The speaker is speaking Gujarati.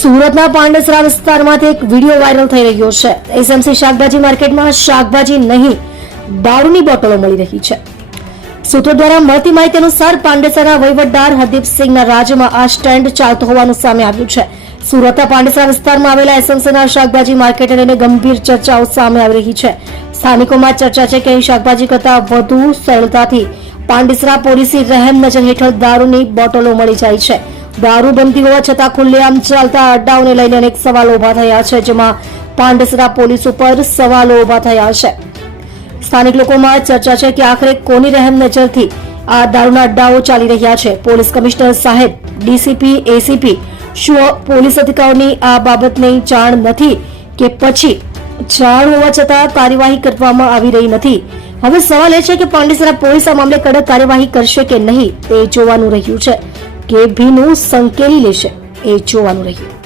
સુરતના પાંડેસરા વિસ્તારમાંથી એક વિડીયો વાયરલ થઈ રહ્યો છે। એસએમસી શાકભાજી માર્કેટમાં શાકભાજી નહીં દારૂની બોટલો મળી રહી છે। સૂત્રો દ્વારા મળતી માહિતી અનુસાર પાંડેસરા વહીવટદાર હરદીપસિંહના રાજ્યમાં આ સ્ટેન્ડ ચાલતો હોવાનું સામે આવ્યું છે। સુરતના પાંડેસરા વિસ્તારમાં આવેલા એસએમસીના શાકભાજી માર્કેટને લઈને ગંભીર ચર્ચાઓ સામે આવી રહી છે। સ્થાનિકોમાં ચર્ચા છે કે અહીં શાકભાજી કરતા વધુ સરળતાથી પાંડેસરા પોલીસની રહેમ નજર હેઠળ દારૂની બોટલો મળી જાય છે। દારૂ બનતી હોવા છતાં ખુલ્લેઆમ ચાલતા અડ્ડાઓને લઈને અનેક સવાલો ઉભા થયા છે, જેમાં પાંડેસરા પોલીસ ઉપર સવાલો ઉભા થયા છે। સ્થાનિક લોકોમાં ચર્ચા છે કે આખરે કોની રહેમ નજરથી આ દારૂના અડ્ડાઓ ચાલી રહ્યા છે। પોલીસ કમિશનર સાહેબ, ડીસીપી, એસીપી, શું પોલીસ અધિકારીઓની આ બાબતની જાણ નથી કે પછી જાણ હોવા છતાં કાર્યવાહી કરવામાં આવી રહી નથી? હવે સવાલ એ છે કે પાંડેસરા પોલીસ આ મામલે કડક કાર્યવાહી કરશે કે નહીં તે જોવાનું રહ્યું છે, કે ભીનું સંકેલી લેશે એ જોવાનું રહ્યું।